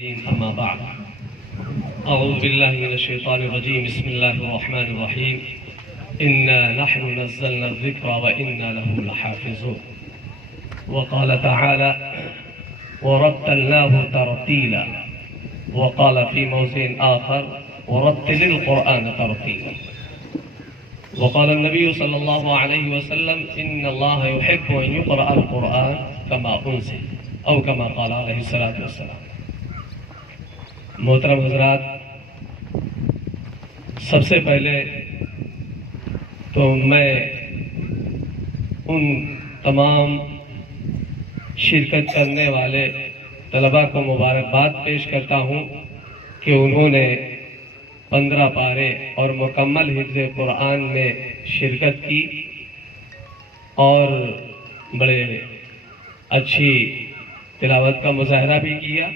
أما بعد أعوذ بالله من الشيطان الرجيم بسم الله الرحمن الرحيم إنا نحن نزلنا الذكر وإنا له لحافظون وقال تعالى ورتلناه ترتيلا وقال في موضع آخر ورتل القرآن ترتيلا وقال النبي صلى الله عليه وسلم إن الله يحب أن يقرأ القرآن كما أنزل أو كما قال عليه الصلاة والسلام۔ محترم حضرات، سب سے پہلے تو میں ان تمام شرکت کرنے والے طلباء کو مبارکباد پیش کرتا ہوں کہ انہوں نے 15 پارے اور مکمل حفظ قرآن میں شرکت کی اور بڑے اچھی تلاوت کا مظاہرہ بھی کیا۔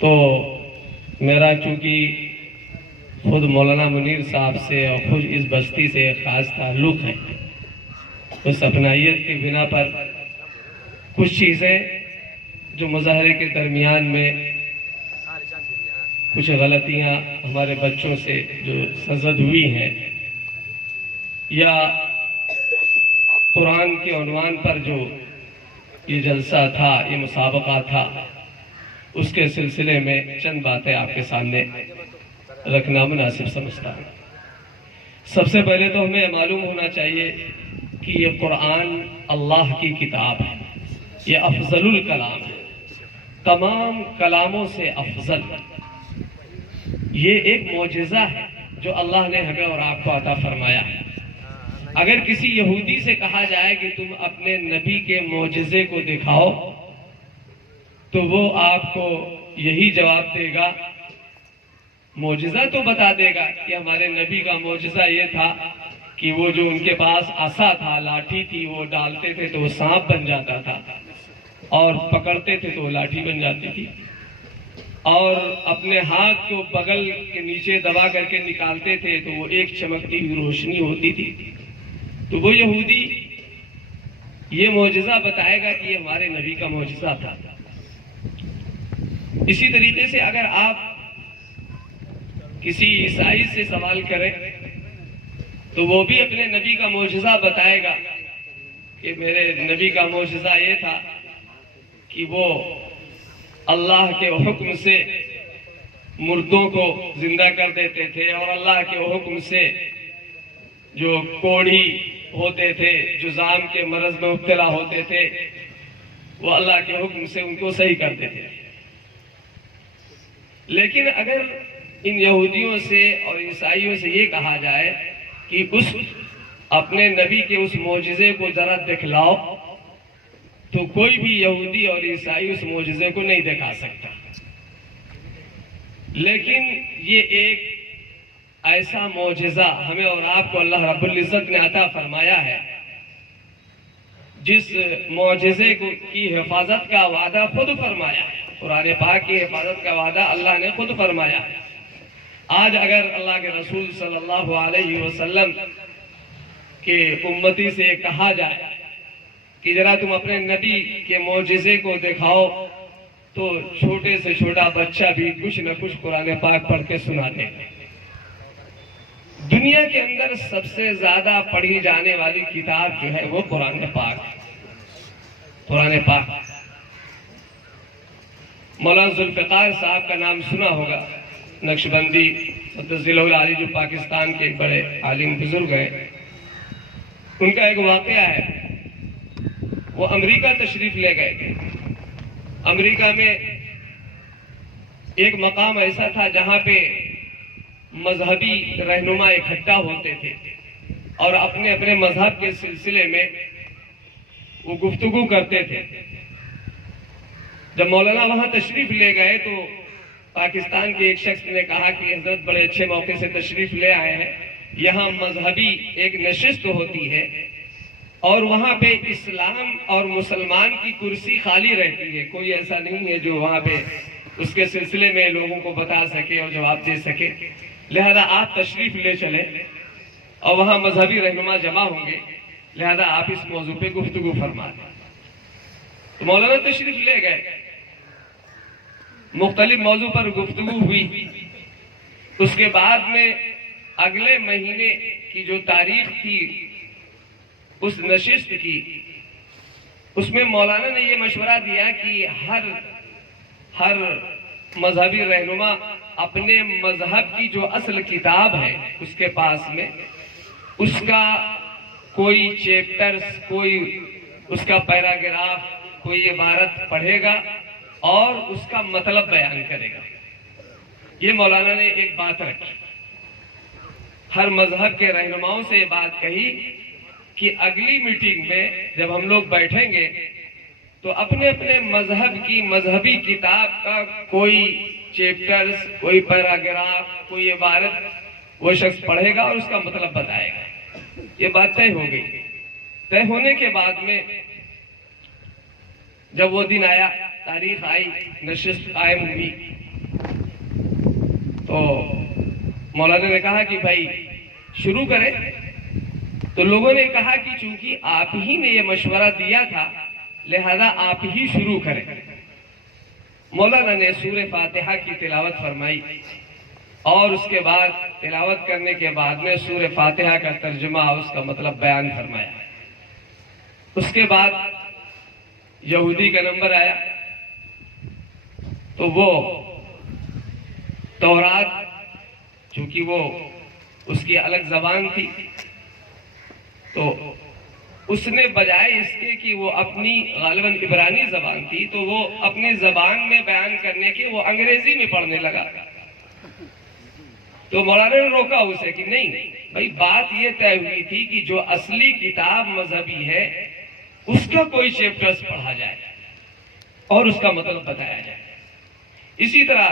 تو میرا چونکہ خود مولانا منیر صاحب سے اور خود اس بستی سے ایک خاص تعلق ہے، اس اپنائیت کی بنا پر کچھ چیزیں جو مظاہرے کے درمیان میں کچھ غلطیاں ہمارے بچوں سے جو سرزد ہوئی ہیں، یا قرآن کے عنوان پر جو یہ جلسہ تھا، یہ مسابقہ تھا، اس کے سلسلے میں چند باتیں آپ کے سامنے رکھنا مناسب سمجھتا ہوں۔ سب سے پہلے تو ہمیں معلوم ہونا چاہیے کہ یہ قرآن اللہ کی کتاب ہے، یہ افضل الکلام ہے، تمام کلاموں سے افضل۔ یہ ایک معجزہ ہے جو اللہ نے ہمیں اور آپ کو عطا فرمایا ہے۔ اگر کسی یہودی سے کہا جائے کہ تم اپنے نبی کے معجزے کو دکھاؤ تو وہ آپ کو یہی جواب دے گا، معجزہ تو بتا دے گا کہ ہمارے نبی کا معجزہ یہ تھا کہ وہ جو ان کے پاس عصا تھا، لاٹھی تھی، وہ ڈالتے تھے تو وہ سانپ بن جاتا تھا، اور پکڑتے تھے تو وہ لاٹھی بن جاتی تھی، اور اپنے ہاتھ کو بغل کے نیچے دبا کر کے نکالتے تھے تو وہ ایک چمکتی ہوئی روشنی ہوتی تھی۔ تو وہ یہودی یہ معجزہ بتائے گا کہ یہ ہمارے نبی کا معجزہ تھا۔ اسی طریقے سے اگر آپ کسی عیسائی سے سوال کریں تو وہ بھی اپنے نبی کا معجزہ بتائے گا کہ میرے نبی کا معجزہ یہ تھا کہ وہ اللہ کے حکم سے مردوں کو زندہ کر دیتے تھے، اور اللہ کے حکم سے جو کوڑھی ہوتے تھے، جذام کے مرض میں مبتلا ہوتے تھے، وہ اللہ کے حکم سے ان کو صحیح کر دیتے تھے۔ لیکن اگر ان یہودیوں سے اور عیسائیوں سے یہ کہا جائے کہ اس اپنے نبی کے اس معجزے کو ذرا دکھلاؤ، تو کوئی بھی یہودی اور عیسائی اس معجزے کو نہیں دکھا سکتا۔ لیکن یہ ایک ایسا معجزہ ہمیں اور آپ کو اللہ رب العزت نے عطا فرمایا ہے، جس معجزے کی حفاظت کا وعدہ خود فرمایا ہے۔ قرآن پاک کی حفاظت کا وعدہ اللہ نے خود فرمایا ہے۔ آج اگر اللہ کے رسول صلی اللہ علیہ وسلم کے امتی سے کہا جائے کہ ذرا تم اپنے نبی کے معجزے کو دکھاؤ، تو چھوٹے سے چھوٹا بچہ بھی کچھ نہ کچھ قرآن پاک پڑھ کے سنا دے گا۔ دنیا کے اندر سب سے زیادہ پڑھی جانے والی کتاب جو ہے وہ قرآن پاک ہے۔ قرآن پاک، مولانا ذوالفقار صاحب کا نام سنا ہوگا، نقشبندی ذیل العالی، جو پاکستان کے ایک بڑے عالم بزرگ ہیں۔ ان کا ایک واقعہ ہے، وہ امریکہ تشریف لے گئے تھے۔ امریکہ میں ایک مقام ایسا تھا جہاں پہ مذہبی رہنما اکٹھا ہوتے تھے اور اپنے اپنے مذہب کے سلسلے میں وہ گفتگو کرتے تھے۔ جب مولانا وہاں تشریف لے گئے تو پاکستان کے ایک شخص نے کہا کہ حضرت بڑے اچھے موقع سے تشریف لے آئے ہیں، یہاں مذہبی ایک نشست ہوتی ہے اور وہاں پہ اسلام اور مسلمان کی کرسی خالی رہتی ہے، کوئی ایسا نہیں ہے جو وہاں پہ اس کے سلسلے میں لوگوں کو بتا سکے اور جواب دے سکے، لہذا آپ تشریف لے چلیں اور وہاں مذہبی رہنما جمع ہوں گے، لہذا آپ اس موضوع پہ گفتگو فرما دیں۔ تو مولانا تشریف لے گئے مختلف موضوع پر گفتگو ہوئی. اس کے بعد میں اگلے مہینے کی جو تاریخ تھی اس نشست کی، اس میں مولانا نے یہ مشورہ دیا کہ ہر مذہبی رہنما اپنے مذہب کی جو اصل کتاب ہے اس کے پاس میں اس کا کوئی چیپٹرز، کوئی اس کا پیراگراف، کوئی عبارت پڑھے گا اور اس کا مطلب بیان کرے گا. یہ مولانا نے ایک بات رکھی، ہر مذہب کے رہنماؤں سے یہ بات کہی کہ اگلی میٹنگ میں جب ہم لوگ بیٹھیں گے تو اپنے اپنے مذہب کی مذہبی کتاب کا کوئی چیپٹرز، کوئی پیراگراف، کوئی عبارت وہ شخص پڑھے گا اور اس کا مطلب بتائے گا. یہ بات طے ہو گئی. طے ہونے کے بعد میں جب وہ دن آیا، تاریخ آئی، نشست قائم ہوئی، تو مولانا نے کہا کہ بھائی شروع کریں. تو لوگوں نے کہا کہ چونکہ آپ ہی نے یہ مشورہ دیا تھا لہذا آپ ہی شروع کریں. مولانا نے سورہ فاتحہ کی تلاوت فرمائی اور اس کے بعد تلاوت کرنے کے بعد میں سورہ فاتحہ کا ترجمہ اور اس کا مطلب بیان فرمایا. اس کے بعد یہودی کا نمبر آیا تو وہ تورات، چونکہ وہ اس کی الگ زبان تھی، تو اس نے بجائے اس کے کہ وہ اپنی غالباً عبرانی زبان تھی تو وہ اپنی زبان میں بیان کرنے کے وہ انگریزی میں پڑھنے لگا. تو مولانا نے روکا اسے کہ نہیں بھائی، بات یہ طے ہوئی تھی کہ جو اصلی کتاب مذہبی ہے اس کا کوئی چیپٹرز پڑھا جائے اور اس کا مطلب بتایا جائے. اسی طرح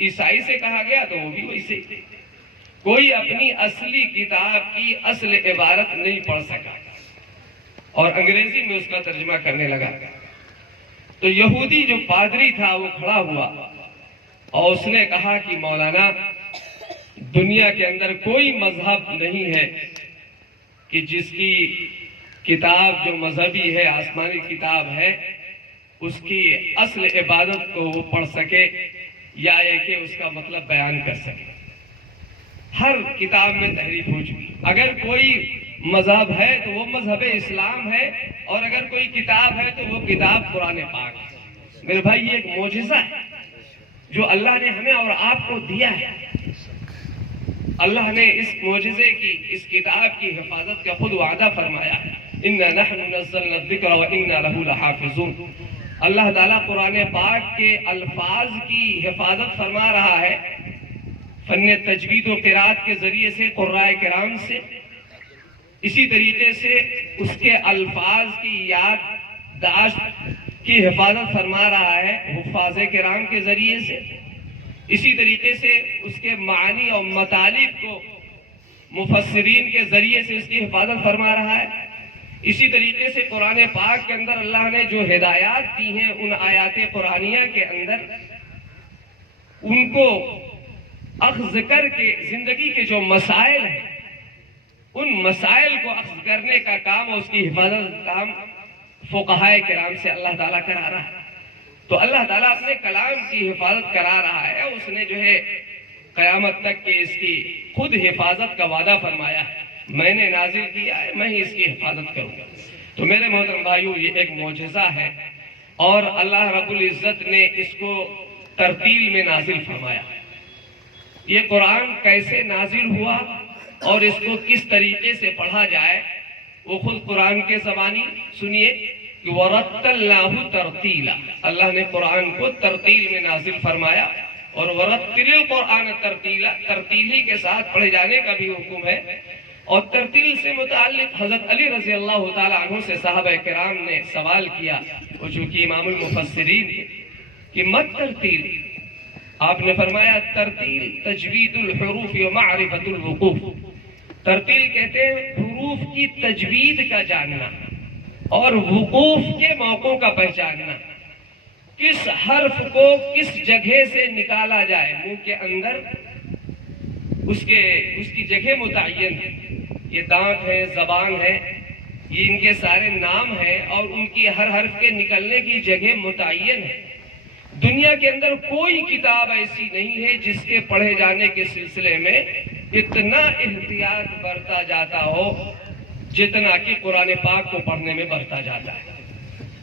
عیسائی سے کہا گیا تو وہ بھی ویسے، کوئی اپنی اصلی کتاب کی اصل عبارت نہیں پڑھ سکا اور انگریزی میں اس کا ترجمہ کرنے لگا. تو یہودی جو پادری تھا وہ کھڑا ہوا اور اس نے کہا کہ مولانا، دنیا کے اندر کوئی مذہب نہیں ہے کہ جس کی کتاب جو مذہبی ہے، آسمانی کتاب ہے، اس کی اصل عبادت کو وہ پڑھ سکے یا یہ کہ اس کا مطلب بیان کر سکے. ہر کتاب میں تحریف ہو چکی. اگر کوئی مذہب ہے تو وہ مذہب اسلام ہے، اور اگر کوئی کتاب ہے تو وہ کتاب قرآن پاک ہے. میرے بھائی، یہ ایک معجزہ ہے جو اللہ نے ہمیں اور آپ کو دیا ہے. اللہ نے اس معجزے کی، اس کتاب کی حفاظت کا خود وعدہ فرمایا ہے، اِنَّا نَحْنُ نَزَّلْنَا الذِّكْرَ وَإِنَّا لَهُ لَحَافِظُونَ. اللہ تعالیٰ قرآن پاک کے الفاظ کی حفاظت فرما رہا ہے فن تجوید و قرات کے ذریعے سے، قراء کرام سے. اسی طریقے سے اس کے الفاظ کی یادداشت کی حفاظت فرما رہا ہے حفاظ کرام کے ذریعے سے. اسی طریقے سے اس کے معانی اور مطالب کو مفسرین کے ذریعے سے اس کی حفاظت فرما رہا ہے. اسی طریقے سے قرآن پاک کے اندر اللہ نے جو ہدایات دی ہیں ان آیات قرآنیہ کے اندر، ان کو اخذ کر کے زندگی کے جو مسائل ہیں ان مسائل کو اخذ کرنے کا کام اور اس کی حفاظت کا کام فقہائے کرام سے اللہ تعالیٰ کرا رہا ہے. تو اللہ تعالیٰ اپنے کلام کی حفاظت کرا رہا ہے. اس نے جو ہے قیامت تک کے اس کی خود حفاظت کا وعدہ فرمایا ہے، میں نے نازل کیا ہے، میں ہی اس کی حفاظت کروں گا. تو میرے محترم بھائیو، یہ ایک معجزہ ہے اور اللہ رب العزت نے اس کو ترتیل میں نازل فرمایا. یہ قرآن کیسے نازل ہوا اور اس کو کس طریقے سے پڑھا جائے وہ خود قرآن کے زبانی سنیے کہ وَرَتَّلْنَاهُ تَرْتِيلًا. اللہ نے قرآن کو ترتیل میں نازل فرمایا اور وَرَتِّلِ الْقُرْآنَ تَرْتِيلًا، ترتیلی کے ساتھ پڑھے جانے کا بھی حکم ہے. اور ترتیل سے متعلق حضرت علی رضی اللہ تعالیٰ عنہ سے صحابہ کرام نے سوال کیا، وہ چونکہ امام المفسرین تھے، کہ مت ترتیل. آپ نے فرمایا ترتیل تجوید الحروف و معرفت الوقوف. ترتیل کہتے ہیں حروف کی تجوید کا جاننا اور وقوف کے موقعوں کا پہچاننا. کس حرف کو کس جگہ سے نکالا جائے منہ کے اندر، اس کی جگہ متعین ہے. یہ دانت ہے، زبان ہے، یہ ان کے سارے نام ہیں اور ان کی ہر حرف کے نکلنے کی جگہ متعین ہے. دنیا کے اندر کوئی کتاب ایسی نہیں ہے جس کے پڑھے جانے کے سلسلے میں اتنا احتیاط برتا جاتا ہو جتنا کہ قرآن پاک کو پڑھنے میں برتا جاتا ہے۔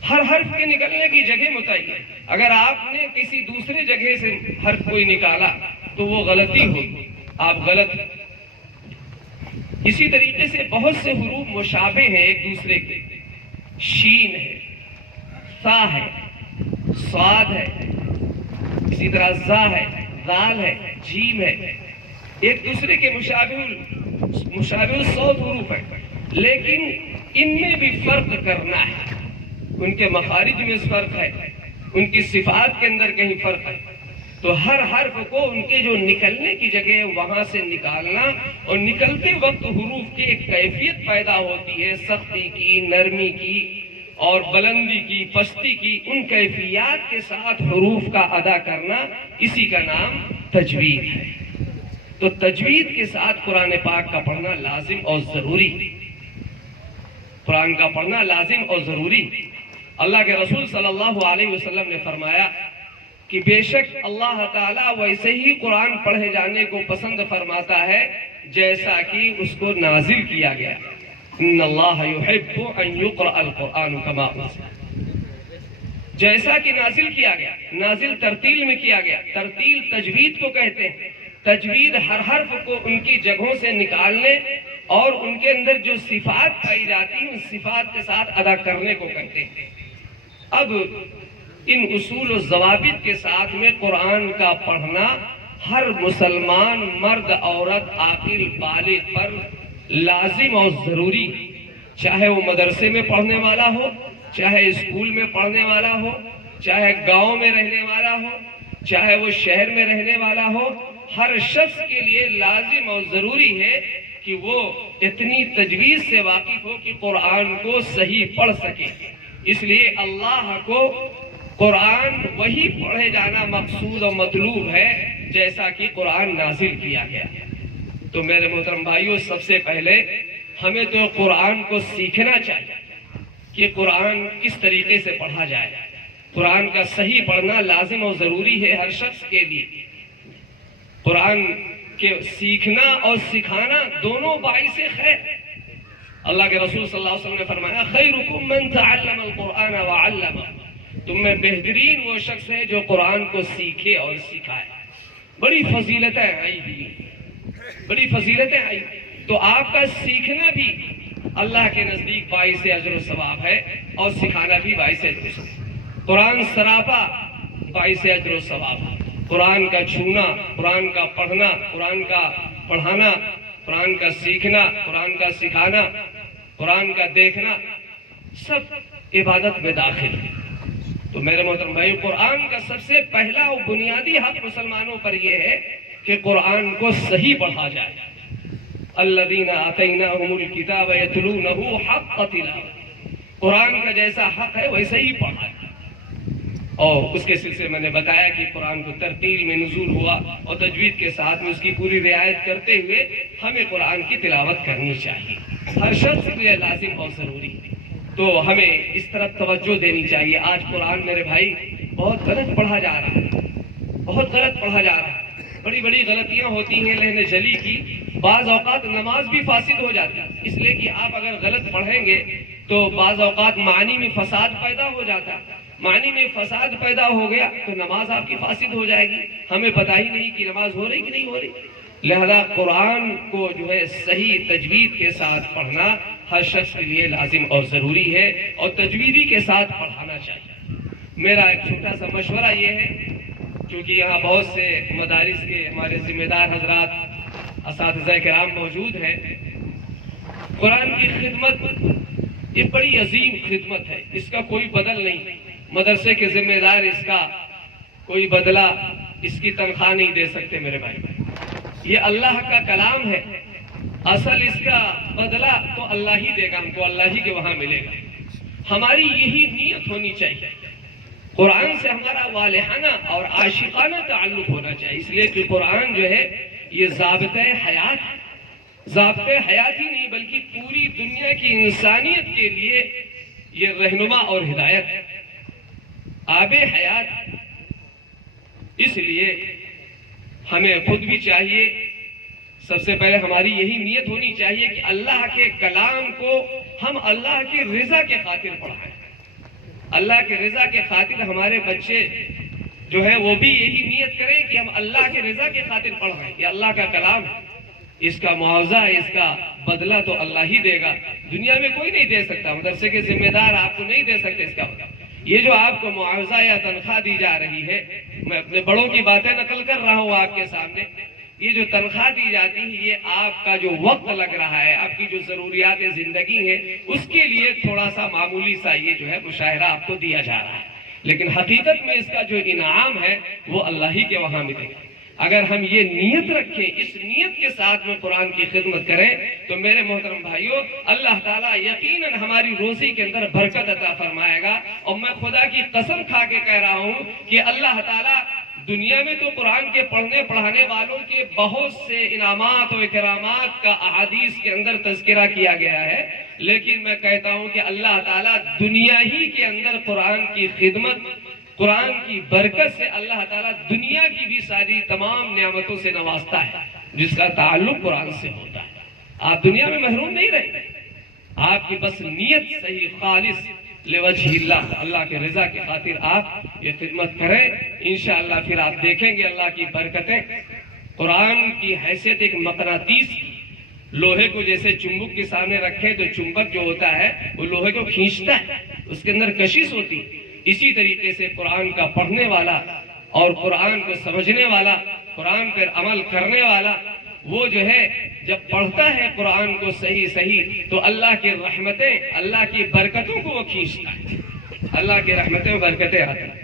ہر حرف کے نکلنے کی جگہ متعین ہے۔ اگر آپ نے کسی دوسرے جگہ سے حرف کوئی نکالا تو وہ غلطی ہوگی، آپ غلط۔ اسی طریقے سے بہت سے حروف مشابہ ہیں ایک دوسرے کے، شین ہے، سا ہے، صاد ہے، اسی طرح زا ہے، ذال ہے، جیم ہے، ایک دوسرے کے مشابہ صوت حروف ہے، لیکن ان میں بھی فرق کرنا ہے، ان کے مخارج میں فرق ہے، ان کی صفات کے اندر کہیں فرق ہے، تو ہر حرف کو ان کے جو نکلنے کی جگہ وہاں سے نکالنا، اور نکلتے وقت حروف کی ایک کیفیت پیدا ہوتی ہے، سختی کی، نرمی کی اور بلندی کی، پستی کی، ان کیفیات کے ساتھ حروف کا ادا کرنا، اسی کا نام تجوید ہے۔ تو تجوید کے ساتھ قرآن پاک کا پڑھنا لازم اور ضروری، قرآن کا پڑھنا لازم اور ضروری۔ اللہ کے رسول صلی اللہ علیہ وسلم نے فرمایا کہ بے شک اللہ تعالیٰ ویسے ہی قرآن پڑھے جانے کو پسند فرماتا ہے جیسا کہ اس کو نازل کیا گیا۔ ان اللہ یحب ان یقرأ القرآن کما انزل، جیسا کہ نازل کیا گیا، نازل ترتیل میں کیا گیا، ترتیل تجوید کو کہتے ہیں۔ تجوید ہر حرف کو ان کی جگہوں سے نکالنے اور ان کے اندر جو صفات پائی جاتی ہیں ان صفات کے ساتھ ادا کرنے کو کہتے ہیں۔ اب ان اصول و ضوابط کے ساتھ میں قرآن کا پڑھنا ہر مسلمان مرد عورت عاقل بالغ پر لازم اور ضروری، چاہے وہ مدرسے میں پڑھنے والا ہو، چاہے اسکول میں پڑھنے والا ہو، چاہے گاؤں میں رہنے والا ہو، چاہے وہ شہر میں رہنے والا ہو، ہر شخص کے لیے لازم اور ضروری ہے کہ وہ اتنی تجوید سے واقف ہو کہ قرآن کو صحیح پڑھ سکے۔ اس لیے اللہ کو قرآن وہی پڑھے جانا مقصود اور مطلوب ہے جیسا کہ قرآن نازل کیا گیا۔ تو میرے محترم بھائیوں، سب سے پہلے ہمیں تو قرآن کو سیکھنا چاہیے کہ قرآن کس طریقے سے پڑھا جائے۔ قرآن کا صحیح پڑھنا لازم اور ضروری ہے ہر شخص کے لیے۔ قرآن کے سیکھنا اور سکھانا دونوں باعث خیر۔ اللہ کے رسول صلی اللہ علیہ وسلم نے فرمایا خیرکم من تعلم القرآن وعلمہ، تم میں بہترین وہ شخص ہے جو قرآن کو سیکھے اور سکھائے۔ بڑی فضیلتیں آئی ہوئی، بڑی فضیلتیں آئی، تو آپ کا سیکھنا بھی اللہ کے نزدیک باعث اجر و ثواب ہے اور سکھانا بھی باعث اجر و ثواب۔ قرآن سراپا باعث اجر و ثواب، قرآن کا چھونا، قرآن کا پڑھنا، قرآن کا پڑھانا، قرآن کا سیکھنا، قرآن کا سکھانا، قرآن کا دیکھنا، سب عبادت میں داخل ہے۔ تو میرے محترم بھائی، قرآن کا سب سے پہلا اور بنیادی حق مسلمانوں پر یہ ہے کہ قرآن کو صحیح پڑھا جائے۔ الذین آتیناہم الکتاب یتلونہ حق تلاوتہ، قرآن کا جیسا حق ہے ویسے ہی پڑھا جائے۔ اور اس کے سلسلے میں نے بتایا کہ قرآن کو ترتیل میں نزول ہوا اور تجوید کے ساتھ میں اس کی پوری رعایت کرتے ہوئے ہمیں قرآن کی تلاوت کرنی چاہیے، ہر شخص کے لیے لازم اور ضروری۔ تو ہمیں اس طرف توجہ دینی چاہیے۔ آج قرآن میرے بھائی بہت غلط پڑھا جا رہا ہے، بہت غلط پڑھا جا رہا ہے، بڑی بڑی غلطیاں ہوتی ہیں لہن جلی کی، بعض اوقات نماز بھی فاسد ہو جاتی ہے، اس لیے کہ آپ اگر غلط پڑھیں گے تو بعض اوقات معنی میں فساد پیدا ہو جاتا ہے، معنی میں فساد پیدا ہو گیا تو نماز آپ کی فاسد ہو جائے گی، ہمیں پتہ ہی نہیں کہ نماز ہو رہی کہ نہیں ہو رہی۔ لہذا قرآن کو جو ہے صحیح تجوید کے ساتھ پڑھنا ہر شخص کے لیے لازم اور ضروری ہے، اور تجویدی کے ساتھ پڑھانا چاہیے۔ میرا ایک چھوٹا سا مشورہ یہ ہے، کیونکہ یہاں بہت سے مدارس کے ہمارے ذمہ دار حضرات اساتذہ کرام موجود ہیں، قرآن کی خدمت یہ بڑی عظیم خدمت ہے، اس کا کوئی بدل نہیں۔ مدرسے کے ذمہ دار اس کا کوئی بدلہ، اس کی تنخواہ نہیں دے سکتے میرے بھائی۔ یہ اللہ کا کلام ہے، اصل اس کا بدلہ تو اللہ ہی دے گا ہم کو، اللہ ہی کے وہاں ملے گا۔ ہماری یہی نیت ہونی چاہیے، قرآن سے ہمارا والہانہ اور عاشقانہ تعلق ہونا چاہیے، اس لیے کہ قرآن جو ہے یہ ضابطۂ حیات ہے، ضابطۂ حیات ہی نہیں بلکہ پوری دنیا کی انسانیت کے لیے یہ رہنما اور ہدایت ہے، آب حیات۔ اس لیے ہمیں خود بھی چاہیے، سب سے پہلے ہماری یہی نیت ہونی چاہیے کہ اللہ کے کلام کو ہم اللہ کی رضا کے خاطر پڑھائیں۔ اللہ کی رضا کے خاطر ہمارے بچے جو ہے وہ بھی یہی نیت کریں کہ ہم اللہ کی رضا کے خاطر پڑھائیں۔ یہ اللہ کا کلام، اس کا معاوضہ، اس کا بدلہ تو اللہ ہی دے گا، دنیا میں کوئی نہیں دے سکتا۔ مدرسے کے ذمہ دار آپ کو نہیں دے سکتے اس کا بدلہ۔ یہ جو آپ کو معاوضہ یا تنخواہ دی جا رہی ہے، میں اپنے بڑوں کی باتیں نقل کر رہا ہوں آپ کے سامنے، یہ جو تنخواہ دی جاتی ہے یہ آپ کا جو وقت لگ رہا ہے، آپ کی جو ضروریات زندگی ہے، اس کے لیے تھوڑا سا معمولی سا یہ جو ہے مشاہرہ آپ کو دیا جا رہا ہے، لیکن حقیقت میں اس کا جو انعام ہے وہ اللہ ہی کے وہاں ملے گا۔ اگر ہم یہ نیت رکھیں، اس نیت کے ساتھ میں قرآن کی خدمت کریں تو میرے محترم بھائیوں، اللہ تعالیٰ یقیناً ہماری روزی کے اندر برکت عطا فرمائے گا۔ اور میں خدا کی قسم کھا کے کہہ رہا ہوں کہ اللہ تعالیٰ دنیا میں تو قرآن کے پڑھنے پڑھانے والوں کے بہت سے انعامات و اکرامات کا احادیث کے اندر تذکرہ کیا گیا ہے، لیکن میں کہتا ہوں کہ اللہ تعالیٰ دنیا ہی کے اندر قرآن کی خدمت، قرآن کی برکت سے اللہ تعالیٰ دنیا کی بھی ساری تمام نعمتوں سے نوازتا ہے جس کا تعلق قرآن سے ہوتا ہے۔ آپ دنیا میں محروم نہیں رہے، آپ کی بس نیت صحیح خالص لوجہ اللہ، اللہ کے رضا کی خاطر آپ یہ خدمت کریں، انشاءاللہ پھر آپ دیکھیں گے اللہ کی برکتیں۔ قرآن کی حیثیت ایک مقناطیس کی، لوہے کو جیسے چمبک کے سامنے رکھیں تو چمبک جو ہوتا ہے وہ لوہے کو کھینچتا ہے، اس کے اندر کشش ہوتی، اسی طریقے سے قرآن کا پڑھنے والا اور قرآن کو سمجھنے والا، قرآن پر عمل کرنے والا، وہ جو ہے جب پڑھتا ہے قرآن کو صحیح تو اللہ کی رحمتیں، اللہ کی برکتوں کو وہ کھینچتا ہے، اللہ کی رحمتیں و برکتیں آتی ہیں۔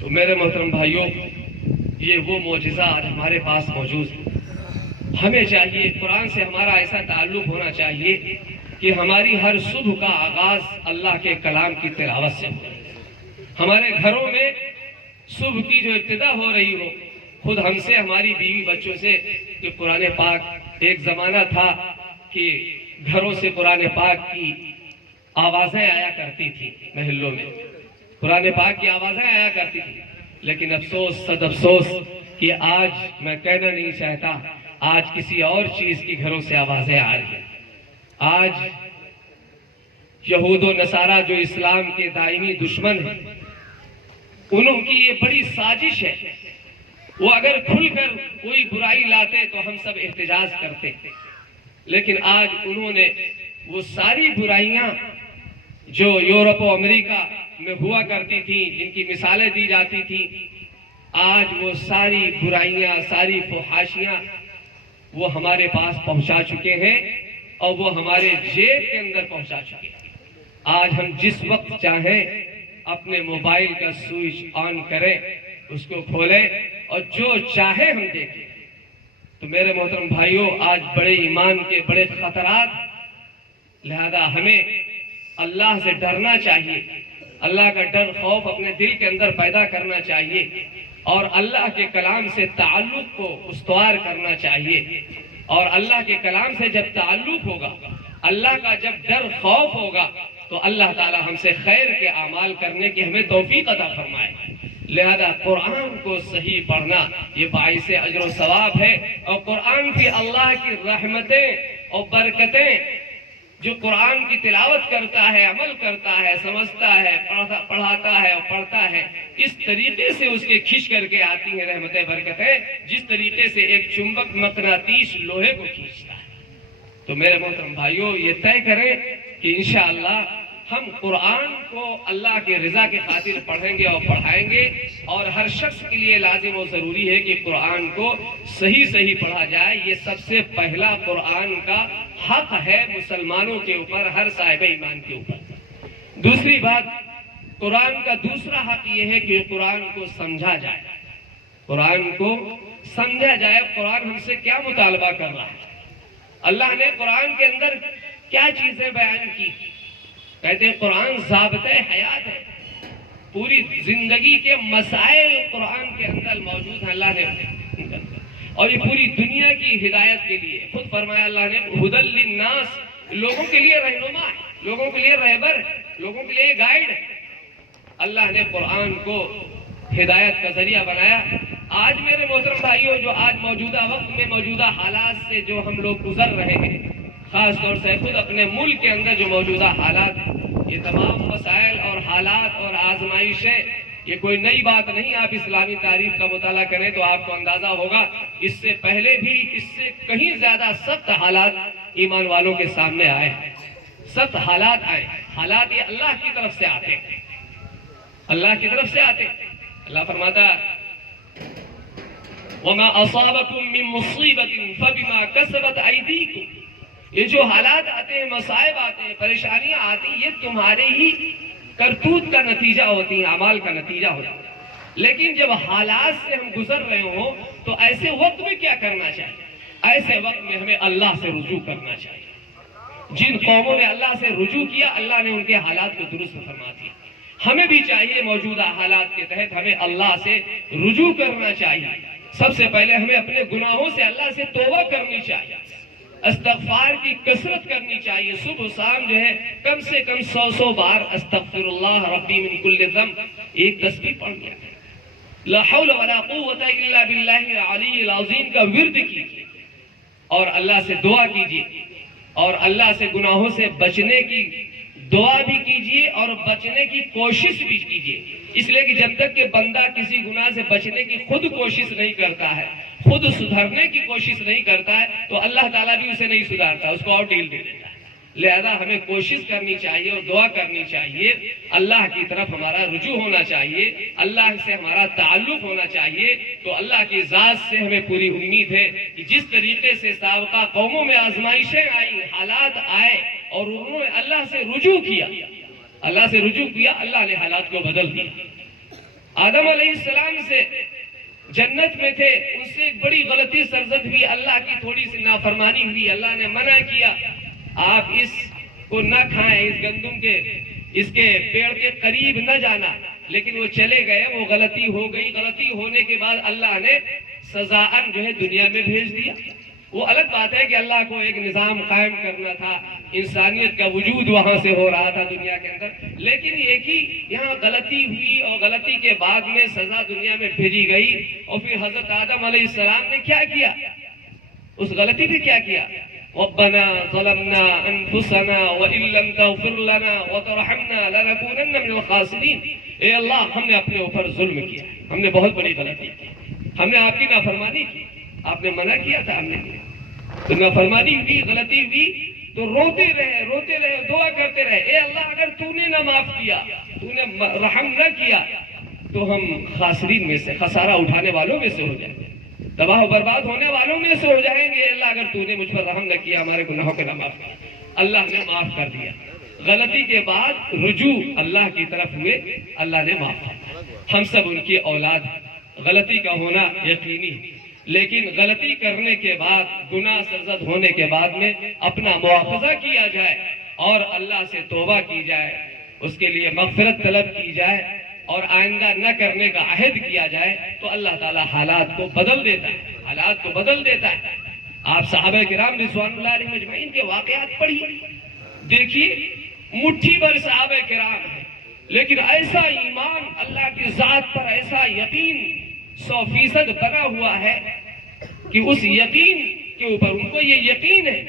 تو میرے محترم بھائیوں، یہ وہ معجزہ آج ہمارے پاس موجود ہے۔ ہمیں چاہیے، قرآن سے ہمارا ایسا تعلق ہونا چاہیے کہ ہماری ہر صبح کا آغاز اللہ کے کلام کی تلاوت سے ہو۔ ہمارے گھروں میں صبح کی جو ابتدا ہو رہی ہو، خود ہم سے، ہماری بیوی بچوں سے، کہ قرآن پاک، ایک زمانہ تھا کہ گھروں سے قرآن پاک کی آوازیں آیا کرتی تھی، محلوں میں قرآن پاک کی آوازیں آیا کرتی تھی، لیکن افسوس، صد افسوس کہ آج میں کہنا نہیں چاہتا، آج کسی اور چیز کی گھروں سے آوازیں آ رہی ہیں۔ آج یہود و نصارہ جو اسلام کے دائمی دشمن ہیں، انہوں کی یہ بڑی سازش ہے، وہ اگر کھل کر کوئی برائی لاتے تو ہم سب احتجاج کرتے، لیکن آج انہوں نے وہ ساری برائیاں جو یورپ و امریکہ میں ہوا کرتی تھیں، جن کی مثالیں دی جاتی تھیں، آج وہ ساری برائیاں، ساری فحاشیاں وہ ہمارے پاس پہنچا چکے ہیں اور وہ ہمارے جیب کے اندر پہنچا چکے ہیں۔ آج ہم جس وقت چاہیں اپنے موبائل کا سوئچ آن کریں، اس کو کھولیں اور جو چاہے ہم دیکھیں۔ تو میرے محترم بھائیوں، آج بڑے ایمان کے بڑے خطرات، لہذا ہمیں اللہ سے ڈرنا چاہیے، اللہ کا ڈر خوف اپنے دل کے اندر پیدا کرنا چاہیے اور اللہ کے کلام سے تعلق کو استوار کرنا چاہیے۔ اور اللہ کے کلام سے جب تعلق ہوگا، اللہ کا جب ڈر خوف ہوگا تو اللہ تعالی ہم سے خیر کے اعمال کرنے کی ہمیں توفیق عطا فرمائے۔ لہذا قرآن کو صحیح پڑھنا یہ باعث اجر و ثواب ہے، اور قرآن کی اللہ کی رحمتیں اور برکتیں، جو قرآن کی تلاوت کرتا ہے، عمل کرتا ہے، سمجھتا ہے، پڑھاتا ہے اور پڑھتا ہے، اس طریقے سے اس کے کھینچ کر کے آتی ہیں رحمتیں، برکتیں، جس طریقے سے ایک چمبک مقناطیس لوہے کو کھینچتا ہے۔ تو میرے محترم بھائیوں، یہ طے کریں کہ انشاءاللہ ہم قرآن کو اللہ کے رضا کے خاطر پڑھیں گے اور پڑھائیں گے، اور ہر شخص کے لیے لازم و ضروری ہے کہ قرآن کو صحیح پڑھا جائے۔ یہ سب سے پہلا قرآن کا حق ہے مسلمانوں کے اوپر، ہر صاحب ایمان کے اوپر۔ دوسری بات، قرآن کا دوسرا حق یہ ہے کہ قرآن کو سمجھا جائے، قرآن کو سمجھا جائے۔ قرآن ہم سے کیا مطالبہ کر رہا ہے؟ اللہ نے قرآن کے اندر کیا چیزیں بیان کی؟ کہتے ہیں قرآن ضابطۂ حیات ہے، پوری زندگی کے مسائل قرآن کے اندر موجود ہیں۔ اللہ نے اور یہ پوری دنیا کی ہدایت کے لیے. خود فرمایا اللہ نے ہدی للناس، لوگوں کے لیے رہنما ہے، لوگوں کے لیے رہبر ہے، لوگوں کے لیے گائیڈ ہے. اللہ نے قرآن کو ہدایت کا ذریعہ بنایا. آج میرے محترم بھائیوں، جو آج موجودہ وقت میں موجودہ حالات سے جو ہم لوگ گزر رہے ہیں، خاص طور سے خود اپنے ملک کے اندر جو موجودہ حالات، یہ تمام مسائل اور حالات اور آزمائشیں، یہ کوئی نئی بات نہیں. آپ اسلامی تاریخ کا مطالعہ کریں تو آپ کو اندازہ ہوگا اس سے پہلے بھی اس سے کہیں زیادہ سخت حالات ایمان والوں کے سامنے آئے ہیں. سخت حالات آئے. حالات یہ اللہ کی طرف سے آتے ہیں، اللہ کی طرف سے آتے ہیں. اللہ فرماتا وَمَا أَصَابَكُم مِّن مُّصِيبَةٍ فَبِمَا كَسَبَتْ أَيْدِيكُمْ. یہ جو حالات آتے ہیں، مصائب آتے ہیں، پریشانیاں آتی ہیں، یہ تمہارے ہی کرتوت کا نتیجہ ہوتی ہیں، اعمال کا نتیجہ ہوتا ہے. لیکن جب حالات سے ہم گزر رہے ہوں تو ایسے وقت میں کیا کرنا چاہیے؟ ایسے وقت میں ہمیں اللہ سے رجوع کرنا چاہیے. جن قوموں نے اللہ سے رجوع کیا، اللہ نے ان کے حالات کو درست فرما دیا. ہمیں بھی چاہیے موجودہ حالات کے تحت ہمیں اللہ سے رجوع کرنا چاہیے. سب سے پہلے ہمیں اپنے گناہوں سے اللہ سے توبہ کرنی چاہیے، استغفار کی کثرت کرنی چاہیے. صبح شام جو ہے کم سے کم 100 بار استغفر اللہ ربی من کل ذنب ایک تسبیح پڑھ لیا. لا حول ولا قوت الا باللہ العلی العظیم کا ورد کیجیے اور اللہ سے دعا کیجیے، اور اللہ سے گناہوں سے بچنے کی دعا بھی کیجیے اور بچنے کی کوشش بھی کیجیے. اس لیے کہ جب تک کہ بندہ کسی گناہ سے بچنے کی خود کوشش نہیں کرتا ہے، خود سدھرنے کی کوشش نہیں کرتا ہے، تو اللہ تعالیٰ بھی اسے نہیں سدھارتا، اس کو اور ڈھیل دے دیتا ہے. لہذا ہمیں کوشش کرنی چاہیے اور دعا کرنی چاہیے. اللہ کی طرف ہمارا رجوع ہونا چاہیے، اللہ سے ہمارا تعلق ہونا چاہیے. تو اللہ کی ذات سے ہمیں پوری امید ہے کہ جس طریقے سے سابقہ قوموں میں آزمائشیں آئیں، حالات آئے اور انہوں نے اللہ سے رجوع کیا، اللہ سے رجوع کیا، اللہ نے حالات کو بدل دیا. آدم علیہ السلام سے جنت میں تھے، ان سے ایک بڑی غلطی سرزد ہوئی، اللہ کی تھوڑی سی نافرمانی ہوئی. اللہ نے منع کیا آپ اس کو نہ کھائیں، اس گندم کے اس کے پیڑ کے قریب نہ جانا. لیکن وہ چلے گئے، وہ غلطی ہو گئی. غلطی ہونے کے بعد اللہ نے سزاً جو ہے دنیا میں بھیج دیا. وہ الگ بات ہے کہ اللہ کو ایک نظام قائم کرنا تھا، انسانیت کا وجود وہاں سے ہو رہا تھا دنیا کے اندر. لیکن ایک ہی یہاں غلطی ہوئی اور غلطی کے بعد میں سزا دنیا میں بھیجی گئی. اور پھر حضرت آدم علیہ السلام نے کیا کیا؟ اس غلطی پہ کیا کیا؟ ربنا ظلمنا انفسنا وان لم تغفر لنا وترحمنا لنكونن من الخاسرین. اے اللہ، ہم نے اپنے اوپر ظلم کیا، ہم نے بہت بڑی غلطی کی، ہم نے آپ کی نافرمانی کی. آپ نے منع کیا تھا، ہم نے تو نافرمانی ہوئی، غلطی ہوئی تو روتے رہے، دعا کرتے رہے. اے اللہ، اگر تو نے نہ معاف کیا، تو نے رحم نہ کیا تو ہم خاسرین میں سے، خسارہ اٹھانے والوں میں سے ہو جائیں گے، تباہ و برباد ہونے والوں میں سے ہو جائیں گے. اللہ، اگر تو نے مجھ پر رحم نہ کیا، ہمارے گناہوں کو نہ معاف کیا. اللہ نے معاف کر دیا. غلطی کے بعد رجوع اللہ کی طرف ہوئے، اللہ نے معاف کیا. ہم سب ان کی اولاد. غلطی کا ہونا یقینی ہے، لیکن غلطی کرنے کے بعد، گناہ سرزد ہونے کے بعد میں اپنا مواخذہ کیا جائے اور اللہ سے توبہ کی جائے، اس کے لیے مغفرت طلب کی جائے اور آئندہ نہ کرنے کا عہد کیا جائے، تو اللہ تعالیٰ حالات کو بدل دیتا ہے، حالات کو بدل دیتا ہے. آپ صحابہ کرام رضوان اللہ علیہم اجمعین کے واقعات پڑھیے، دیکھیے مٹھی بھر صحابہ کرام ہیں، لیکن ایسا ایمان اللہ کی ذات پر، ایسا یقین 100% بنا ہوا ہے کہ اس یقین کے اوپر ان کو یہ یقین ہے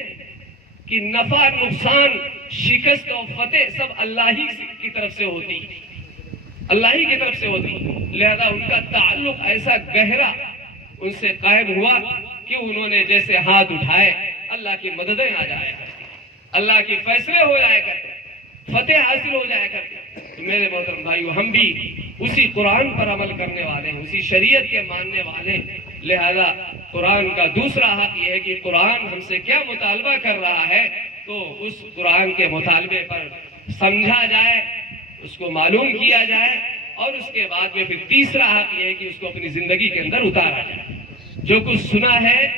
کہ نفع، نقصان، شکست اور فتح سب اللہ ہی کی طرف سے ہوتی، اللہ ہی کی طرف سے ہوتی. لہذا ان کا تعلق ایسا گہرا ان سے قائم ہوا کہ انہوں نے جیسے ہاتھ اٹھائے، اللہ کی مددیں آ جایا کرتی، اللہ کے فیصلے ہو جایا کرتے، فتح حاصل ہو جایا کرتے. میرے محترم بھائیو، ہم بھی اسی قرآن پر عمل کرنے والے ہیں، اسی شریعت کے ماننے والے ہیں. لہذا قرآن کا دوسرا حق یہ ہے کہ قرآن ہم سے کیا مطالبہ کر رہا ہے تو اس قرآن کے مطالبے پر سمجھا جائے، اس کو معلوم کیا جائے، اور اس کے بعد میں پھر تیسرا حق یہ ہے کہ اس کو اپنی زندگی کے اندر اتارا جائے. جو کچھ سنا ہے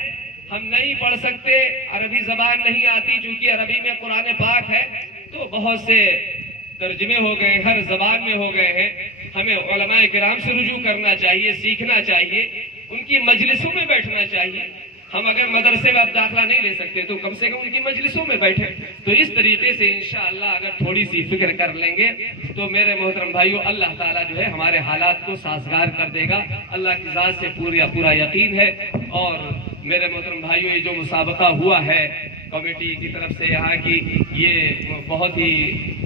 ہم نہیں پڑھ سکتے، عربی زبان نہیں آتی، چونکہ عربی میں قرآن پاک ہے تو بہت سے ترجمے ہو گئے، ہر زبان میں ہو گئے ہیں. ہمیں علماء کرام سے رجوع کرنا چاہیے، سیکھنا چاہیے. ان کی مجلسوں میں بیٹھنا چاہیے. ہم اگر مدرسے میں اب داخلہ نہیں لے سکتے تو کم سے کم ان کی مجلسوں میں بیٹھیں. تو اس طریقے سے انشاءاللہ اگر تھوڑی سی فکر کر لیں گے تو میرے محترم بھائیو اللہ تعالیٰ جو ہے ہمارے حالات کو سازگار کر دے گا. اللہ کی ذات سے پورا یقین ہے. اور میرے محترم بھائیو یہ جو مسابقہ ہوا ہے کمیٹی کی طرف سے یہاں کی، یہ بہت ہی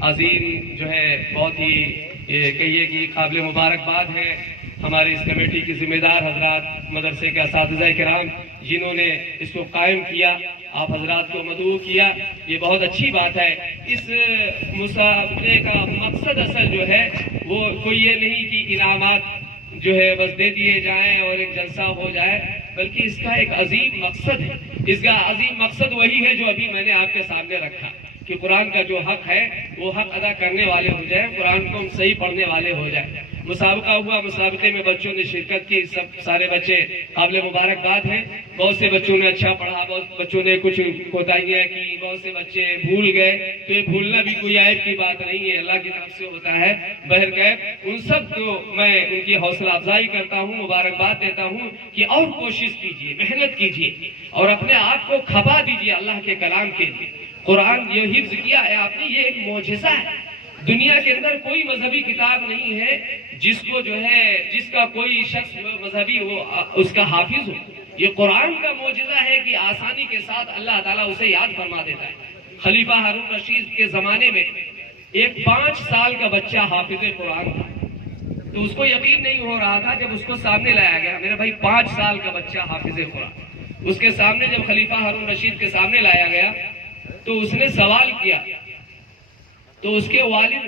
عظیم جو ہے، بہت ہی کہیے کہ قابل مبارکباد ہے. ہماری اس کمیٹی کی ذمہ دار حضرات، مدرسے کے اساتذہ کرام جنہوں نے اس کو قائم کیا، آپ حضرات کو مدعو کیا، یہ بہت اچھی بات ہے. اس مسابقے کا مقصد اصل جو ہے وہ کوئی یہ نہیں کہ انعامات جو ہے بس دے دیے جائیں اور ایک جلسہ ہو جائے، بلکہ اس کا ایک عظیم مقصد ہے. اس کا عظیم مقصد وہی ہے جو ابھی میں نے آپ کے سامنے رکھا کہ قرآن کا جو حق ہے وہ حق ادا کرنے والے ہو جائیں، قرآن کو ہم صحیح پڑھنے والے ہو جائیں. مسابقہ ہوا، مسابقے میں بچوں نے شرکت کی، سب سارے بچے قابل مبارکباد ہیں. بہت سے بچوں نے اچھا پڑھا، بہت بچوں نے کچھ کوتاہیاں کی، بہت سے بچے بھول گئے. تو یہ بھولنا بھی کوئی عیب کی بات نہیں ہے، اللہ کی طرف سے ہوتا ہے. بہرکیف ان سب کو میں ان کی حوصلہ افزائی کرتا ہوں، مبارکباد دیتا ہوں کہ اور کوشش کیجیے، محنت کیجیے اور اپنے آپ کو کھپا دیجیے اللہ کے کلام کے لیے. قرآن یہ حفظ کیا ہے آپ نے، یہ ایک معجزہ ہے. دنیا کے اندر کوئی مذہبی کتاب نہیں ہے جس کو جو ہے جس کا کوئی شخص مذہبی ہو اس کا حافظ ہو. یہ قرآن کا معجزہ ہے کہ آسانی کے ساتھ اللہ تعالیٰ اسے یاد فرما دیتا ہے. خلیفہ ہارون رشید کے زمانے میں ایک 5 سال کا بچہ حافظ قرآن تھا. تو اس کو یقین نہیں ہو رہا تھا. جب اس کو سامنے لایا گیا، میرے بھائی 5 سال کا بچہ حافظ قرآن، اس کے سامنے جب خلیفہ ہارون رشید کے سامنے لایا گیا تو اس نے سوال کیا. تو اس کے والد،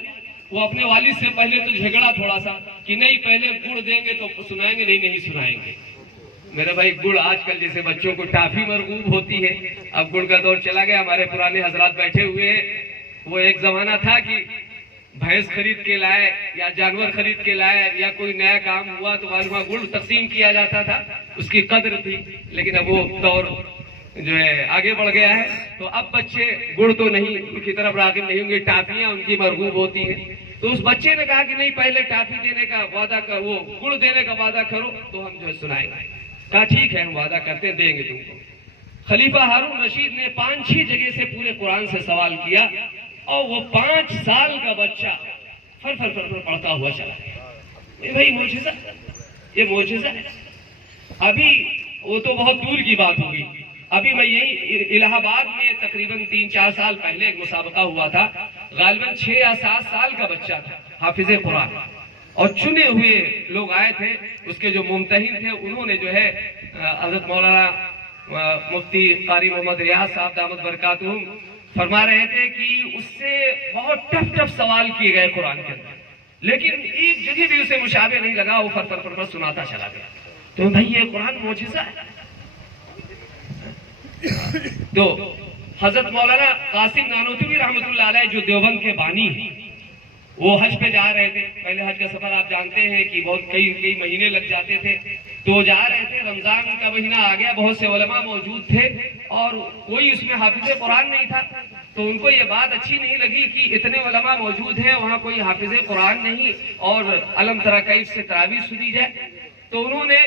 وہ اپنے والد سے پہلے تو جھگڑا تھوڑا سا کہ نہیں پہلے گڑ دیں گے تو سنائیں گے، نہیں سنائیں گے. میرے بھائی گڑ آج کل جیسے بچوں کو ٹافی مرغوب ہوتی ہے، اب گڑ کا دور چلا گیا. ہمارے پرانے حضرات بیٹھے ہوئے ہیں، وہ ایک زمانہ تھا کہ بھینس خرید کے لائے یا جانور خرید کے لائے یا کوئی نیا کام ہوا تو وہاں گڑ تقسیم کیا جاتا تھا، اس کی قدر تھی. لیکن اب وہ دور جو ہے آگے بڑھ گیا ہے. تو اب بچے گڑ تو نہیں ان کی طرف راغب نہیں ہوں گے، ٹافیاں ان کی مرغوب ہوتی ہیں. تو اس بچے نے کہا کہ نہیں پہلے ٹافی دینے کا وعدہ کرو، وہ گڑ دینے کا وعدہ کرو تو ہم جو ہے سنائیں گے. کہا ٹھیک ہے ہم وعدہ کرتے ہیں، دیں گے تم کو. خلیفہ ہارون رشید نے 5-6 جگہ سے پورے قرآن سے سوال کیا اور وہ 5 سال کا بچہ فر پڑھتا ہوا چلا گیا. بھائی معجزہ، یہ معجزہ ہے. ابھی وہ تو بہت دور کی بات ہوگی. ابھی میں یہی الہ آباد میں تقریباً 3-4 سال پہلے ایک مسابقہ ہوا تھا. غالباً 6 یا 7 سال کا بچہ تھا حافظ قرآن، اور چنے ہوئے لوگ آئے تھے. اس کے جو ممتحن تھے انہوں نے جو ہے حضرت مولانا مفتی قاری محمد ریاض صاحب دامت برکاتہم فرما رہے تھے کہ اس سے بہت ٹف سوال کیے گئے قرآن کے اندر، لیکن ایک جگہ بھی اسے مشابہ نہیں لگا. وہ فر سناتا چلا گیا. تو بھائی یہ قرآن معجزہ ہے. تو حضرت مولانا قاسم نانوتوی رحمۃ اللہ علیہ جو دیوبند کے بانی ہیں، وہ حج پہ جا رہے تھے. پہلے حج کا سفر آپ جانتے ہیں کہ بہت کئی مہینے لگ جاتے تھے. تو جا رہے تھے، رمضان کا مہینہ آ گیا، بہت سے علماء موجود تھے اور کوئی اس میں حافظ قرآن نہیں تھا. تو ان کو یہ بات اچھی نہیں لگی کہ اتنے علماء موجود ہیں، وہاں کوئی حافظ قرآن نہیں اور علم ترا کیف سے تراویح سنی جائے. تو انہوں نے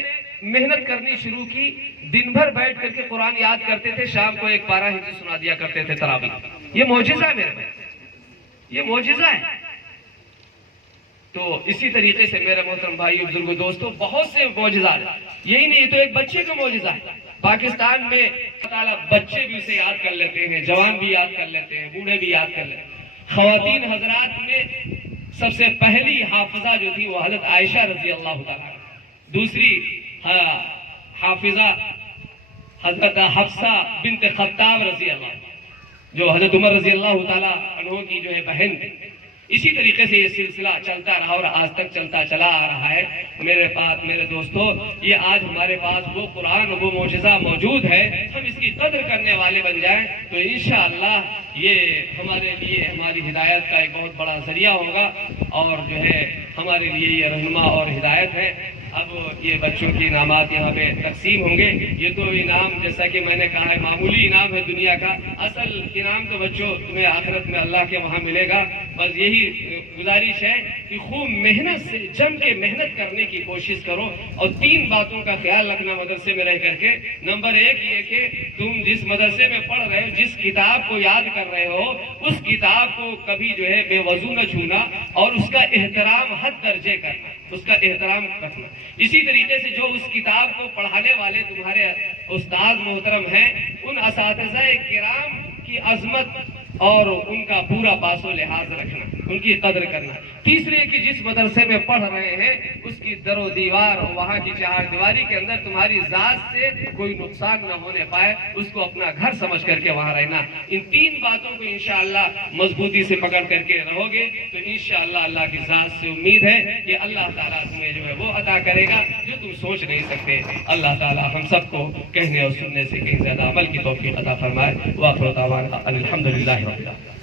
محنت کرنی شروع کی. دن بھر بیٹھ کر کے قرآن یاد کرتے تھے، شام کو ایک پارہ حفظ سنا دیا کرتے تھے تراویح. یہ معجزہ ہے میرے بھائی، یہ معجزہ ہے. تو اسی طریقے سے میرے محترم بھائی بزرگوں دوستوں بہت سے معجزات ہیں. یہی نہیں، یہ تو ایک بچے کا معجزہ ہے. پاکستان میں تعالیٰ بچے بھی اسے یاد کر لیتے ہیں، جوان بھی یاد کر لیتے ہیں، بوڑھے بھی یاد کر لیتے ہیں. خواتین حضرات میں سب سے پہلی حافظہ جو تھی وہ حضرت عائشہ رضی اللہ تعالیٰ، دوسری حافظہ حضرت حفصہ بنت خطاب رضی اللہ، جو حضرت عمر رضی اللہ تعالیٰ عنہ کی جو ہے بہن تھی. اسی طریقے سے یہ سلسلہ چلتا رہا اور آج تک چلتا چلا آ رہا ہے. میرے دوستو، یہ آج ہمارے پاس وہ قرآن وہ معجزہ موجود ہے. ہم اس کی قدر کرنے والے بن جائیں تو انشاءاللہ یہ ہمارے لیے ہماری ہدایت کا ایک بہت بڑا ذریعہ ہوگا اور جو ہے ہمارے لیے یہ رہنما اور ہدایت ہے. اب یہ بچوں کی انعامات یہاں پہ تقسیم ہوں گے. یہ تو انعام جیسا کہ میں نے کہا ہے معمولی انعام ہے دنیا کا. اصل انعام تو بچوں تمہیں آخرت میں اللہ کے وہاں ملے گا. بس یہی گزارش ہے کہ خوب محنت سے جم کے محنت کرنے کی کوشش کرو اور 3 باتوں کا خیال رکھنا مدرسے میں رہ کر کے. نمبر 1 یہ کہ تم جس مدرسے میں پڑھ رہے ہو، جس کتاب کو یاد کر رہے ہو، اس کتاب کو کبھی جو ہے بے وضو نہ چھونا اور اس کا احترام حد درجے کرنا، اس کا احترام رکھنا. اسی طریقے سے جو اس کتاب کو پڑھانے والے تمہارے استاد محترم ہیں، ان اساتذہ کرام کی عظمت اور ان کا پورا پاس و لحاظ رکھنا، ان کی قدر کرنا. تیسرے کہ جس مدرسے میں پڑھ رہے ہیں اس کی در و دیوار، وہاں کی چہار دیواری کے اندر تمہاری ذات سے کوئی نقصان نہ ہونے پائے، اس کو اپنا گھر سمجھ کر کے وہاں رہنا. ان 3 باتوں کو انشاءاللہ مضبوطی سے پکڑ کر کے رہو گے تو انشاءاللہ اللہ کی ذات سے امید ہے کہ اللہ تعالیٰ تمہیں جو ہے وہ عطا کرے گا جو تم سوچ نہیں سکتے. اللہ تعالیٰ ہم سب کو کہنے اور سننے سے کہیں زیادہ عمل کی توفیق عطا فرمائے. وآخر دعوانا الحمدللہ رب العالمین.